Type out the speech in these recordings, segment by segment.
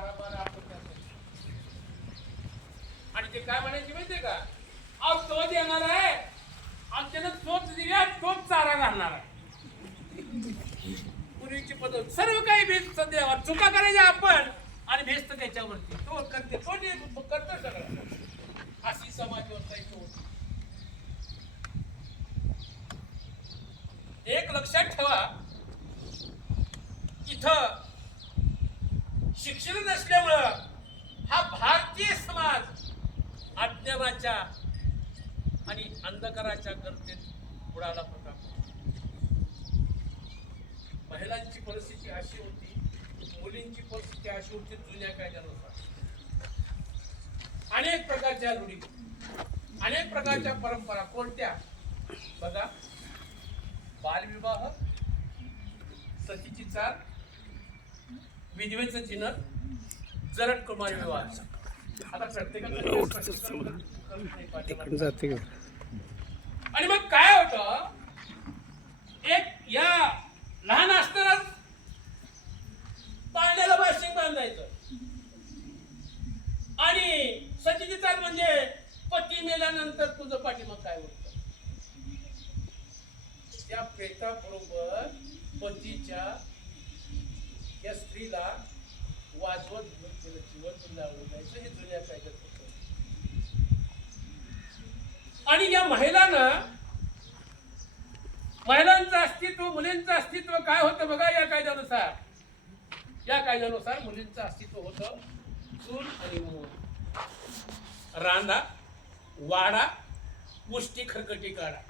बारा आपण आणि ते काय म्हणायचे माहितीये का, अहो तो येणार आहे आमच्यानं तोच दिल्या तोच चारा घालणार आहे. पूर्वीची पद्धत सर्व काही भेटत देवा, चुका करायच्या आपण आणि भेटत त्याच्यावरती तो करते तो करतो सगळं. अशी समाज व्यवस्था होती. एक लक्षात ठेवा, इथं शिक्षण नसल्यामुळं हा भारतीय समाज अज्ञानाच्या आणि अंधकाराच्या गर्तेत बुडाला होता. महिलांची परिस्थिती अशी होती, मुलींची परिस्थिती अशी होती जुन्या कायद्यानुसार. अनेक प्रकारच्या रूढी, अनेक प्रकारच्या परंपरा. कोणत्या बघा, बालविवाह, सतीची चाल, विधवेचं चिन्ह, जरट कुमार विवाह. आता प्रत्येकाचं आणि मग काय होतं, एक या लहान असतानाच पाळण्याला बाशिंग बांधायचं. आणि सतीची चाल म्हणजे पती मेल्यानंतर तुझं पाठीमाग काय होतं. त्या प्रेताबरोबर पतीच्या या स्त्रीला वाजवत जीवन लावून जायचं, हे जुन्या कायद्यात होतं. आणि या महिलांचं अस्तित्व, मुलींचं अस्तित्व काय होतं बघा. या कायद्यानुसार मुलींचं अस्तित्व होतं चूल आणि मूल, रांदा, वाडा, मुष्टी खरकटी काढा.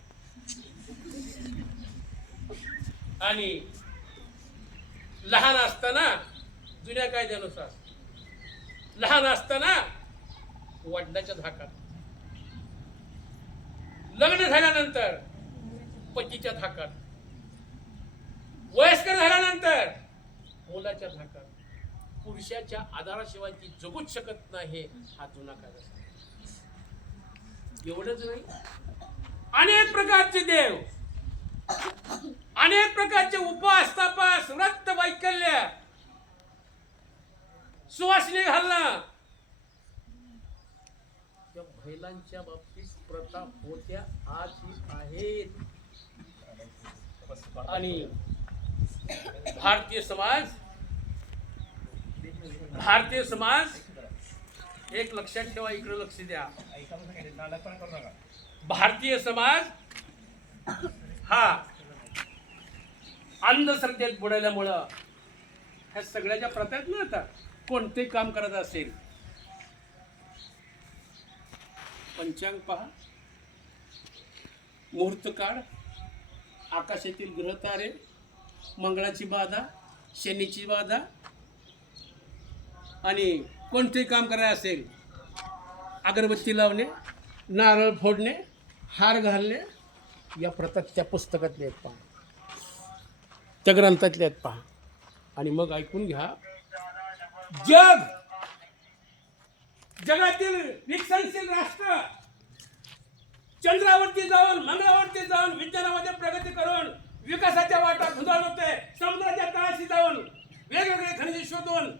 आणि लहान असताना जुन्या कायद्यानुसार लहान असताना वडिलाच्या धाकात, लग्न झाल्यानंतर पतीच्या धाकात, वयस्कर झाल्यानंतर मुलाच्या धाकात. पुरुषाच्या आधाराशिवाय ती जगूच शकत नाही. हा जुना कायदा. एवढंच नाही, अनेक प्रकारचे देव, अनेक प्रकारचे उपास, तपास, व्रत, वैकल्य, सुवासिनी घालणं, त्या महिलांच्या बाबतीत प्रथा होत्या, आजही आहेत. आणि भारतीय समाज एक लक्षात ठेवा, इकडे लक्ष द्या. भारतीय समाज हा अंधश्रद्धेत बुडाल्यामुळं ह्या सगळ्याच्या प्रथा आहेत ना. आता कोणते काम करायचं असेल, पंचांग पहा, मुहूर्त काढ, आकाशातील ग्रह तारे, मंगळाची बाधा, शनीची बाधा. आणि कोणते काम करायचं असेल, अगरबत्ती लावणे, नारळ फोडणे, हार घालणे, या प्रथा त्या पुस्तकातल्या आहेत पहा, त्या ग्रंथातल्या आहेत पहा. आणि मग ऐकून घ्या, जगातील विकसनशील राष्ट्र चंद्रावरती जाऊन, मंगळावरती जाऊन, विज्ञानामध्ये प्रगती करून विकासाच्या वाटा धुंदाळ होते. समुद्राच्या तळाशी जाऊन वेगवेगळे खनिजे शोधून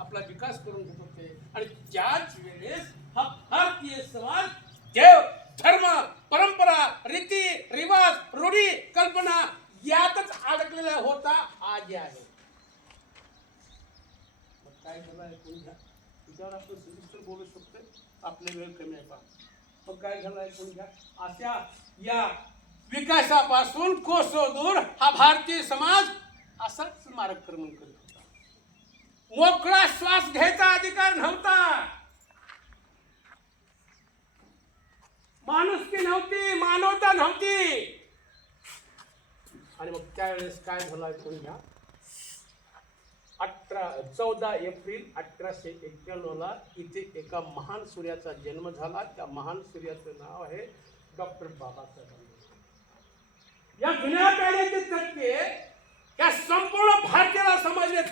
आपला विकास करून घेत होते. आणि त्याच वेळेस हा भारतीय समाज देव, धर्म, परंपरा, रीती, रिवाज, रूढी, कल्पना यातच अडकलेला होता. आज आहे. मग काय झालं ऐकून घ्या. त्याच्यावर आपण सविस्तर बोलू शकतो, आपले वेळ कमी आहे पहा. मग काय झालं ऐकून घ्या. अशा या विकासापासून कोसो दूर हा भारतीय समाज असाच मार्गक्रमण करत होता. मोकळा श्वास घ्यायचा अधिकार नव्हता, माणुसकी नव्हती, मानवता नव्हती. आणि मग त्यावेळेस काय झालं ऐकून घ्या. 14 एप्रिल 1891 इथे एका महान सूर्याचा जन्म झाला. त्या महान सूर्याचं नाव आहे डॉक्टर बाबासाहेब आंबेडकर. या जुन्या कायद्याचे तत्त्वे या संपूर्ण भारतीय समाजात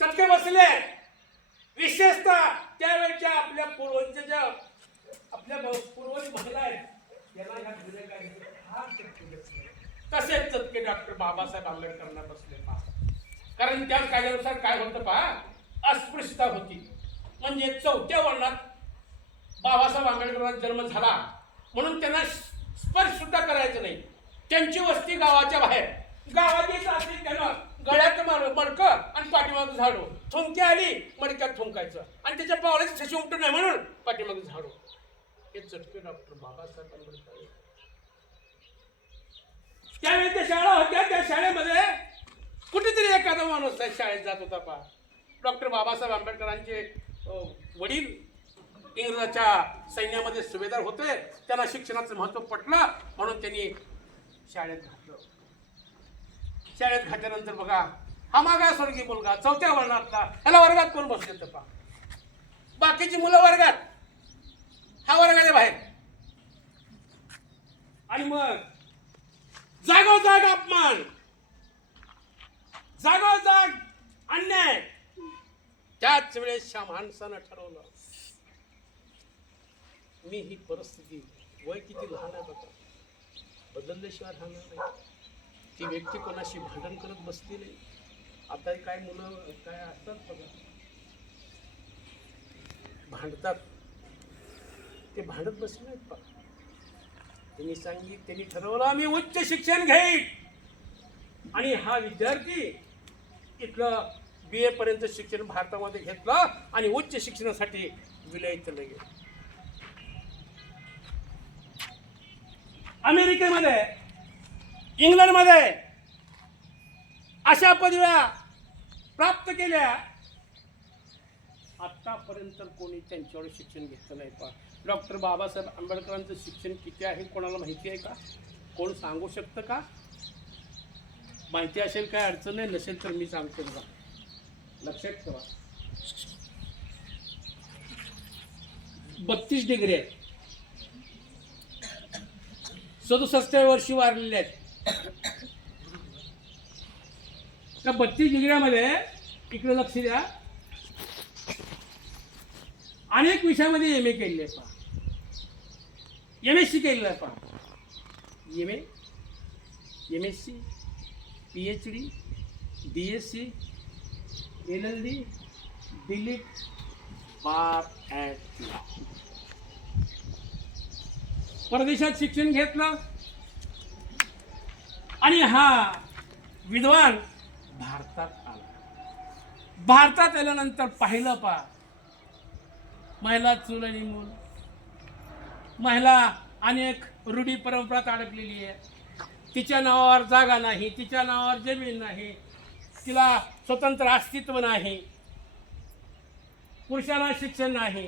चटके बसले. विशेषतः त्यावेळच्या आपल्या पूर्वजांच्या, आपल्या पूर्वज महिला आहेत, त्यांना ह्या जुन्या कायद्याचे फार चटके बसले. तसेच चटके डॉक्टर बाबासाहेब आंबेडकरांना बसले. कारण त्याच कायद्यानुसार काय होतं पहा, अस्पृश्यता होती. म्हणजे 4थ्या वर्णात बाबासाहेब आंबेडकरांचा जन्म झाला म्हणून त्यांना स्पर्श सुद्धा करायचं नाही. त्यांची वस्ती गावाच्या बाहेर, गावाची असली त्यानं गळ्यात मडकं आणि पाठीमागं झाडू, थुंकी आली मडक्यात थुंकायचं आणि त्याच्या पावलाची ठशी उमटू नये म्हणून पाठीमागं झाडू. हे चटके डॉक्टर बाबासाहेब आंबेडकर. त्यावेळी त्या शाळा होत्या, त्या शाळेमध्ये कुठेतरी एखादा माणूस शाळेत जात होता पहा. डॉक्टर बाबासाहेब आंबेडकरांचे वडील इंग्रजाच्या सैन्यामध्ये सुभेदार होते. त्यांना शिक्षणाचं महत्त्व पटलं म्हणून त्यांनी शाळेत घातलं. शाळेत घातल्यानंतर बघा, हा मागासवर्गीय मुलगा 4थ्या वर्णातला, ह्याला वर्गात कोण बसू देतं पहा. बाकीची मुलं वर्गात, हा वर्गाच्या बाहेर. आणि मग जागोजाग अपमान, जागोजाग अन्याय. त्याच वेळेस त्या माणसानं ठरवलं, मी ही परिस्थिती, वय किती लहान आहे बघा, बदलल्याशिवाय राहणार नाही. ती व्यक्ती कोणाशी भांडण करत बसली नाही. आता काय मुलं काय असतात बघा, भांडतात, ते भांडत बसले नाहीत पहा. त्यांनी ठरवलं, मी उच्च शिक्षण घेईन. आणि हा विद्यार्थी इथलं BA पर्यंत शिक्षण भारतामध्ये घेतलं आणि उच्च शिक्षणासाठी विलायतला गेला. अमेरिकेमध्ये, इंग्लंडमध्ये अशा पदव्या प्राप्त केल्या. आतापर्यंत कोणी त्यांच्यावर शिक्षण घेतलं नाही पहा. डॉक्टर बाबासाहेब आंबेडकरांचं शिक्षण किती आहे कोणाला माहिती आहे का? कोण सांगू शकतं का? माहिती असेल काय अडचण नाही, नसेल तर मी सांगतो बघा, लक्षात ठेवा. 32 डिग्री आहेत. 67 वर्षी वारलेले आहेत. त्या 32 डिग्र्यामध्ये इकडे लक्ष द्या, अनेक विषयामध्ये MA केलेले आहे पहा. MSc केलेलं आहे पहा. MA, MSc, PhD, BSc, LLD, DLIT, bar at law. परदेशात शिक्षण घेतलं आणि हा विद्वान भारतात आला. भारतात आल्यानंतर पाहिलं पहा, महिला चूल आणि मूल, महिला अनेक रूढी परंपरात अडकलेली आहे. तिच्या नावावर जागा नाही, तिच्या नावावर जमीन नाही, तिला स्वतंत्र अस्तित्व नाही, पुरुषांना शिक्षण नाही,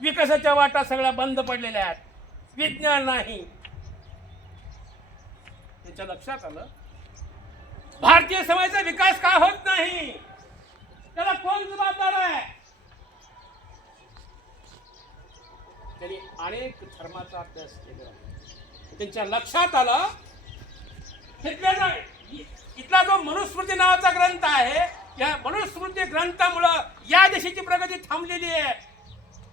विकासाच्या वाटा सगळ्या बंद पडलेल्या आहेत, विज्ञान नाही. त्याच्या लक्षात आलं, भारतीय समाजाचा विकास का होत नाही, त्याला कोण जबाबदार आहे? त्यांनी अनेक धर्माचा अभ्यास केला. त्यांच्या लक्षात आलं, इथला जो मनुस्मृती नावाचा ग्रंथ आहे, या मनुस्मृती ग्रंथामुळं या देशाची प्रगती थांबलेली आहे.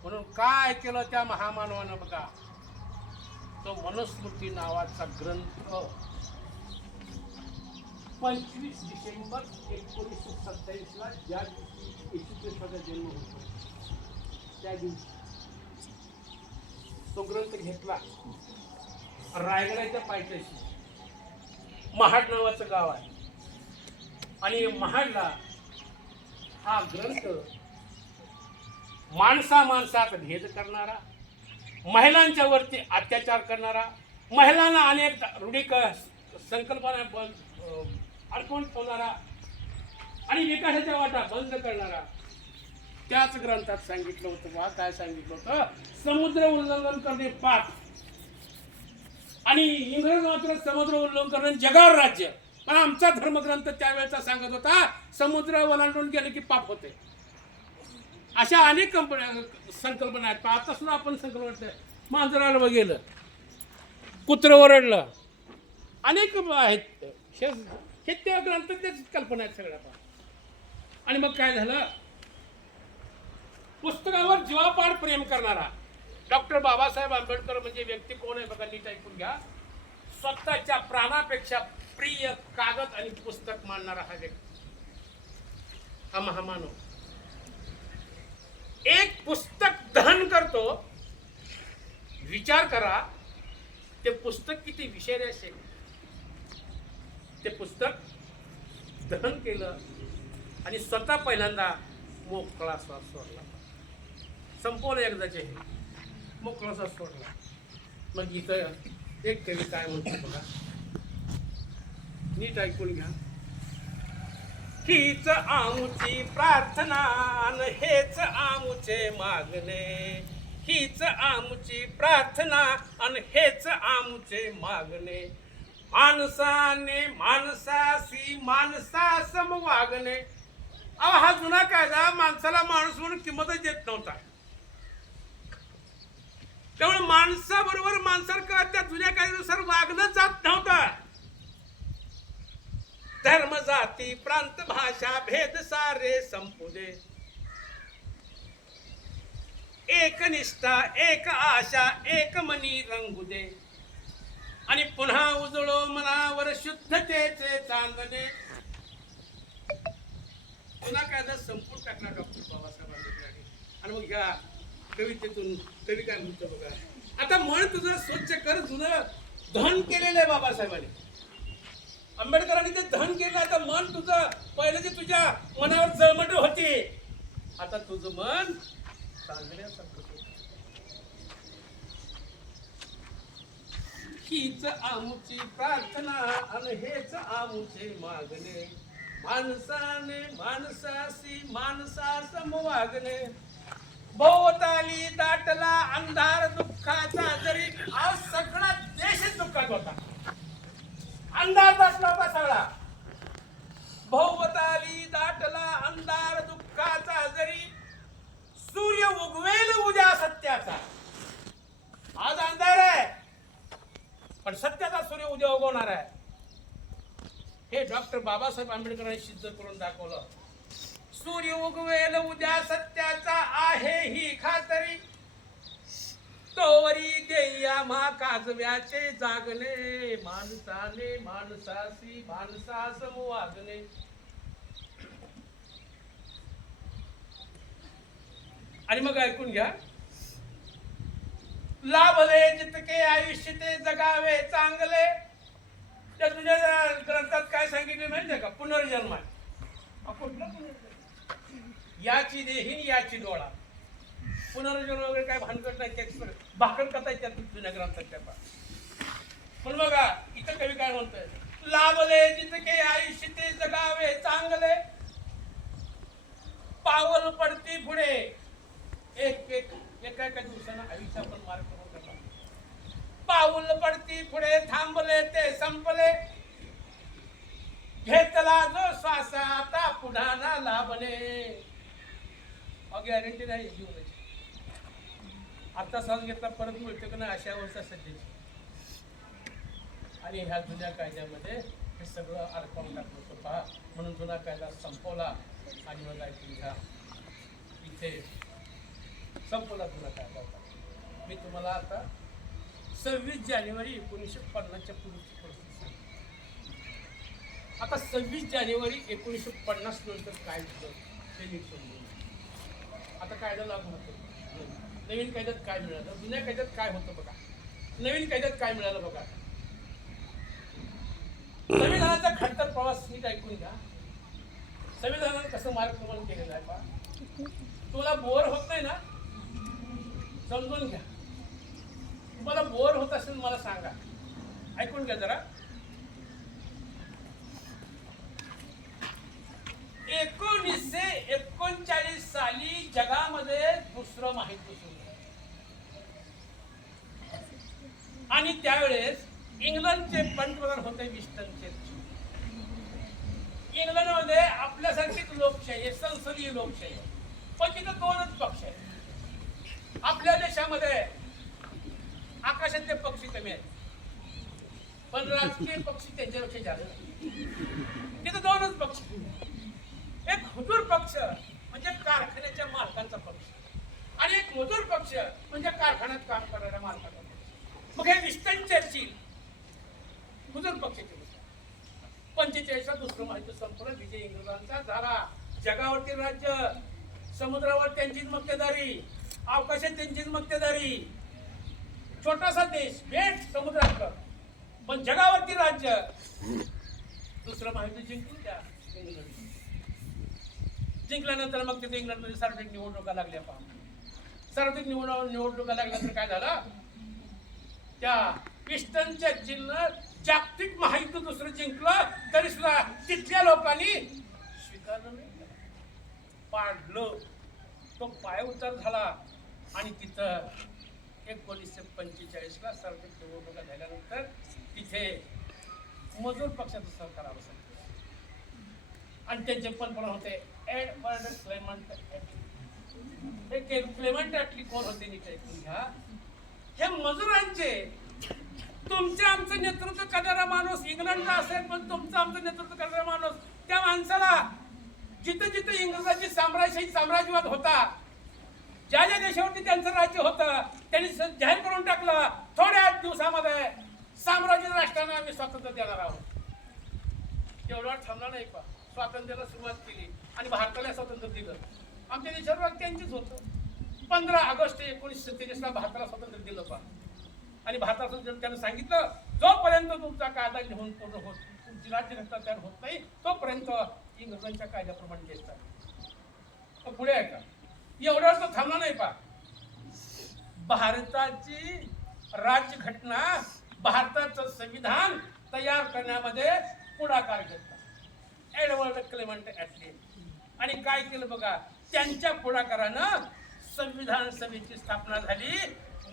म्हणून काय केलं त्या महामानवानं बघा, तो मनुस्मृती नावाचा ग्रंथ 25 डिसेंबर 1927 ज्या दिवशी येशू ख्रिस्ताचा जन्म होतो, त्या दिवशी तो ग्रंथ घेतला. रायगडाच्या पायथ्याशी महाड नावाचं गाव आहे आणि महाडला हा ग्रंथ माणसात भेद करणारा, महिलांच्या वरती अत्याचार करणारा, महिलांना अनेक रूढी संकल्पना अडकवून ठेवणारा आणि विकासाच्या वाटा बंद करणारा, त्याच ग्रंथात सांगितलं होतं. बा काय सांगितलं होतं, समुद्र उल्लंघन करणे पाप आणि इंग्रज मात्र समुद्र उल्लंघन करणे जगावर राज्य. पण आमचा धर्मग्रंथ त्यावेळेचा सांगत होता, समुद्र ओलांडून गेले की पाप होते. अशा अनेक संकल्पना आहेत. आता सुद्धा आपण संकल्पना, मांजराला गेलं, कुत्र ओरडलं, अनेक आहेत. हे त्या ग्रंथाच्याच कल्पना आहेत सगळ्या. आणि मग काय झालं, पुस्तकावर जीवापाड प्रेम करणारा डॉक्टर बाबासाहेब आंबेडकर म्हणजे व्यक्ती कोण आहे बघा, नीट ऐकून घ्या. स्वतःच्या प्राणापेक्षा प्रिय कागद आणि पुस्तक मानणारा हा व्यक्ती. हा महामानव एक पुस्तक दहन करतो. विचार करा, ते पुस्तक किती विषारी असेल. ते पुस्तक दहन केलं आणि स्वतः पहिल्यांदा मोकळा श्वास सोडला. संपवलं एकदाचे हे मोकळा श्वास सोडला. मग इथं एक कवी काय म्हणतो बघा, नीट ऐकून घ्या. हीच आमुची प्रार्थना न हेच आमुचे मागणे. हीच आमुची प्रार्थना आणि हेच आमुचे मागणे. माणसाने माणसाशी माणसा सम वागणे. हा जुना कायदा माणसाला माणूस म्हणून किंमतच देत नव्हता. त्यामुळे माणसाबरोबर माणसाला त्या जुन्या कायद्यानुसार वागणं जात नव्हतं. धर्म जाती प्रांत भाषा भेद सारे संपू दे. एक निष्ठा एक आशा एक मनी रंगू दे. आणि पुन्हा उजळो मनावर शुद्धतेचे चांदणे. पुन्हा कायदा संपून टाकला डॉक्टर बाबासाहेब आंबेडकरांनी. आणि मग ह्या कवितेतून कवी काय म्हणतो बघा, आता मन तुझं स्वच्छ कर. जुनं दहन केलेलं आहे बाबासाहेबांनी, आंबेडकरांनी ते दहन केलं. आता मन तुझं पहिलं जे तुझ्या मनावर जळमट होती, आता तुझं मन चांगल्यासारखं. हीच आमुची प्रार्थना आणि हेच आमुचे मागणे. माणसाने माणसाशी माणसा सम वागणे. भोवताली दाटला अंधार दुःखाचा जरी. सगळा देशच दुःखात होता. अंधार दाटला होता सगळा. भोवताली दाटला अंधार दुःखाचा जरी. सूर्य उगवेल उद्या सत्याचा. आज अंधार आहे पण सत्याचा सूर्य उद्या उगवणार आहे. हे डॉक्टर बाबासाहेब आंबेडकरांनी सिद्ध करून दाखवलं. सूर्य उगवेल उद्या सत्याचा आहे ही खातरी. तोवरी देया मा काजव्याचे जागणे. माणसाने माणसाशी माणसा सम वागणे. आणि मग ऐकून घ्या. लाभले जितके आयुष्य ते जगावे चांगले. त्या तुझ्या ग्रंथात काय सांगितले माहितीये का? पुनर्जन्म आहे. याची देहीन याची डोळा. पुनर्जन्म वगैरे काय भानगड नाही. भाकड कथा त्या जुन्या ग्रंथात त्या. पण बघा इथं कवी काय म्हणतोय, लाभले जितके आयुष्य ते जगावे चांगले. पावल पडती पुढे एक एक एका एका दिवसानं आयुष्य आपण मार्ग करून टाकला. पाऊल पडती पुढे थांबले ते संपले. घेतला जो श्वास आता पुन्हा ना लाभणे. गॅरंटी नाही जीवनाची. आता श्वास घेतला परत मिळतो का नाही अशा अवस्था सध्याची. आणि ह्या जुन्या कायद्यामध्ये हे सगळं अडकवून टाकलं होतं पहा. म्हणून जुना कायदा संपवला. आणि मग ऐकून घ्या, इथे संपवला जुना कायदा होता. मी तुम्हाला आता 26 जानेवारी 1950च्या पूर्वीची परिस्थिती सांगतो. आता 26 जानेवारी 1950 नंतर काय झालं ते नीट समजून. आता कायदा लागू होतो. नवीन कायद्यात काय मिळालं, जुन्या कायद्यात काय होतं बघा. नवीन कायद्यात काय मिळालं बघा. संविधानाचा खडतर प्रवास नीट ऐकून घ्या. संविधानाने कसं मार्गक्रमण केलेलं आहे पहा. तुला बोर होत नाही ना, समजून घ्या. तुम्हाला बोर होत असेल मला सांगा. ऐकून घ्या जरा. 1939 साली जगामध्ये दुसरं महायुद्ध सुरू झालं. आणि त्यावेळेस इंग्लंडचे पंतप्रधान होते विन्स्टन चर्चिल. इंग्लंडमध्ये आपल्यासारखीच लोकशाही आहे, संसदीय लोकशाही आहे. पण तिथं दोनच पक्ष आहेत. आपल्या देशामध्ये आकाशातले पक्षी कमी आहेत पण राजकीय पक्षी त्यांच्यापेक्षा जास्त. तिथं दोनच पक्ष. एक हुजूर पक्ष म्हणजे कारखान्याच्या मालकांचा पक्ष आणि एक मजूर पक्ष म्हणजे कारखान्यात काम करणाऱ्या मालकांचा पक्ष. मग हे विन्स्टन चर्चिल हुजूर पक्षाचे. 45 दुसरं महायुद्ध संपलं. विजय इंग्रजांचा झाला. जगावरती राज्य, समुद्रावर त्यांचीच मक्तेदारी, अवकाशात त्यांचीच मक्तेदारी. छोटासा देश, बेट समुद्रात, पण जगावरती राज्य. दुसरं महायुद्ध जिंकून द्या. जिंकल्यानंतर मग तिथे इंग्लंडमध्ये सार्वत्रिक निवडणुका लागल्या. पहा, सार्वत्रिक निवडणुका लागल्यानंतर काय झालं, त्या पिस्टन चर्चिलनं जागतिक महायुद्ध दुसरं जिंकलं, तरी सुद्धा तिथल्या लोकांनी स्वीकारलं नाही, पाडलं. तो पाय उतार झाला आणि तिथं 1945ला सार्वत्रिक निवडणुका झाल्यानंतर तिथे मजूर पक्षाचं सरकार आलं आणि त्यांचे पंतप्रधान होते एडवर्ड क्लेमेंट ॲटली. हे क्लेमेंट ॲटली कोण होते नीट ऐकून घ्या. हे मजुरांचे तुमचे आमचं नेतृत्व करणारा माणूस इंग्लंडचा असेल, पण तुमचं आमचं नेतृत्व करणारा माणूस, त्या माणसाला जिथं जिथं इंग्रजांची साम्राज्यवाद होता, ज्या ज्या देशावरती त्यांचं राज्य होतं, त्यांनी जाहीर करून टाकलं थोड्या दिवसामध्ये साम्राज्य राष्ट्रांना आम्ही स्वातंत्र्य देणार आहोत. एवढा थांबला नाही. पा स्वातंत्र्याला सुरुवात केली आणि भारताला स्वातंत्र्य दिलं. आमच्या देशावर त्यांचीच होतं. 15 ऑगस्ट 1947ला भारताला स्वातंत्र्य दिलं. पा आणि भारताला त्यानं सांगितलं, जोपर्यंत तुमचा कायदा लिहून पूर्ण होत, तुमची राज्यघटना तयार होत नाही, तोपर्यंत इंग्रजांच्या कायद्याप्रमाणे देश चालतो. पुढे आहे का, एवढ्यावर तो थांबला नाही. पा भारताची राज्यघटना, भारताचं संविधान तयार करण्यामध्ये पुढाकार घेतला एडवर्ड क्लेमेंट ॲटली. आणि काय केलं बघा, त्यांच्या पुढाकारानं संविधान सभेची स्थापना झाली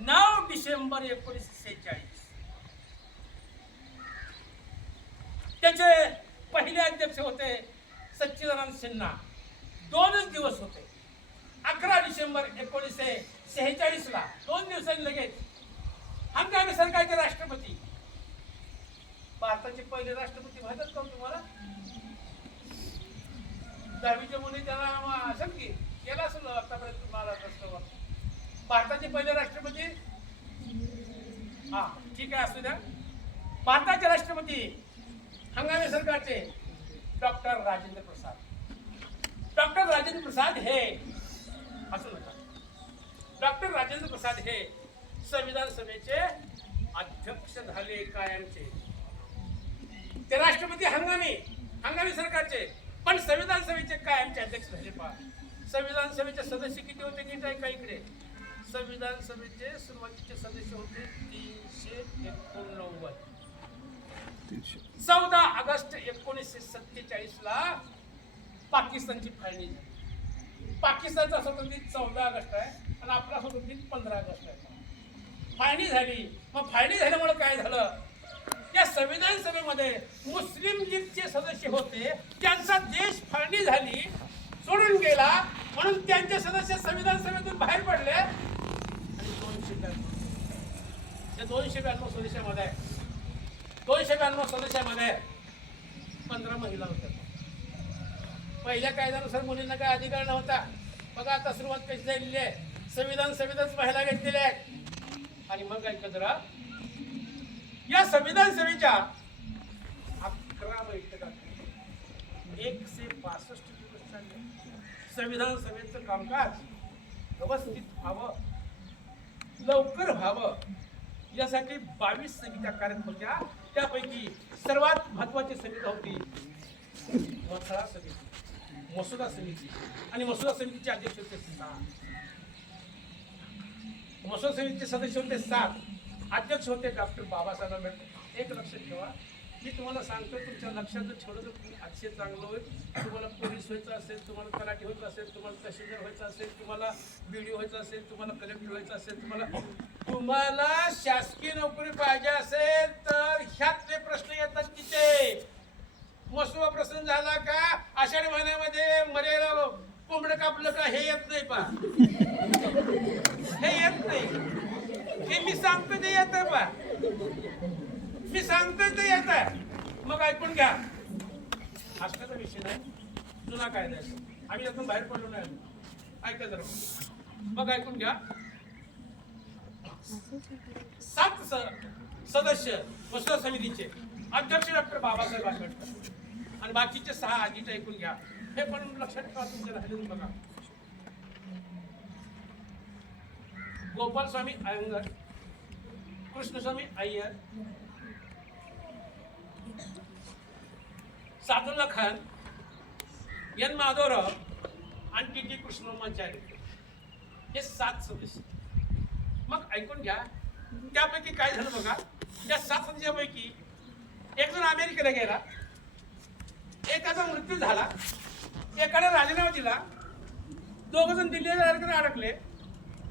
9 डिसेंबर 1946. त्याचे पहिले अध्यक्ष होते सच्चिदानंद सिन्हा. 2च दिवस होते. 11 डिसेंबर 1946ला 2 दिवसांनी लगेच हंगामी सरकारचे राष्ट्रपती, भारताचे पहिले राष्ट्रपती माहितच का तुम्हाला? 10वीच्या मुली त्यांना असेल की केला असेल आतापर्यंत तुम्हाला रस्त्यावर. भारताचे पहिले राष्ट्रपती, हा ठीक आहे असू द्या, भारताचे राष्ट्रपती हंगामी सरकारचे डॉक्टर राजेंद्र प्रसाद. डॉक्टर राजेंद्र प्रसाद हे असू नका, डॉक्टर राजेंद्र प्रसाद हे संविधान सभेचे अध्यक्ष झाले कायमचे. ते राष्ट्रपती हंगामी सरकारचे, पण संविधान सभेचे कायमचे अध्यक्ष झाले. पहा संविधान सभेचे सदस्य किती होते नीट ऐका इकडे. संविधान सभेचे सुरुवातीचे सदस्य होते 389. 14 ऑगस्ट 1947ला पाकिस्तानची फाळणी झाली. पाकिस्तानचा स्वातंत्र्य 14 ऑगस्ट आहे आणि आपला स्वातंत्र्य 15 ऑगस्ट आहे. फाळणी झाली. मग फाळणी झाल्यामुळे काय झालं, या संविधान सभेमध्ये मुस्लिम लीगचे सदस्य होते, त्यांचा देश फाळणी झाली, सोडून गेला, म्हणून त्यांचे सदस्य संविधान सभेतून बाहेर पडले आणि 292 सदस्यामध्ये 292 सदस्यामध्ये 15 महिला होत्या. पहिल्या कायद्यानुसार मुलींना काय अधिकार नव्हता. बघा आता सुरुवात कशी झालेली आहे, संविधान सभेतच महिला घेतलेल्या आहेत. आणि मग ऐका जरा, या संविधान सभेच्या 11 बैठका 162 दिवस चालले. संविधान सभेचं कामकाज व्यवस्थित व्हावं, लवकर व्हावं, यासाठी 22 समित्या कार्यरत होत्या. त्यापैकी सर्वात महत्वाची समिती होती मसळा समिती, मसुदा समिती. आणि मसुदा समितीचे अध्यक्ष होते 7. मसुदा समितीचे सदस्य होते 7. अध्यक्ष होते डॉक्टर बाबासाहेब आंबेडकर. एक लक्षात ठेवा, मी तुम्हाला सांगतो, तुमच्या लक्षात ठेवलं तर अतिशय चांगलं होईल. तुम्हाला पोलीस व्हायचं असेल, तुम्हाला तलाठी व्हायचं असेल, तुम्हाला तहसीलदार व्हायचं असेल, तुम्हाला BDO व्हायचं असेल, तुम्हाला कलेक्टर व्हायचं असेल, तुम्हाला शासकीय नोकरी पाहिजे असेल तर ह्यातले प्रश्न येतात. तिथे मसुदा प्रश्न झाला का, आषाढी महिन्यामध्ये मरेला कोंबडं कापलं का, हे येत नाही. पा हे येत नाही, हे मी सांगतो ते येत. पा मी सांगतो ते येत. मग ऐकून घ्या, असल्याचा विषय नाही, जुना कायदा आहे, आम्ही यातून बाहेर पडलो नाही. ऐका जरा, मग ऐकून घ्या. 7 सदस्य मसुदा समितीचे. अध्यक्ष डॉक्टर बाबासाहेब आंबेडकर. आणि बाकीचे 6 नीट ऐकून घ्या. हे पण लक्षात ठेवा तुमच्या राहिले बघा. गोपाल स्वामी अयंगर, कृष्णस्वामी अय्यर, सादुल्ला खान, एन माधवराव आणि टी टी कृष्णमाचार्य हे 7 सदस्य. मग ऐकून घ्या, त्यापैकी काय झालं बघा. त्या 7 सदस्यापैकी एक जण अमेरिकेला गेला, एकाचा मृत्यू झाला, एकाने राजीनामा दिला, 2 जण दिल्लीला अडकले,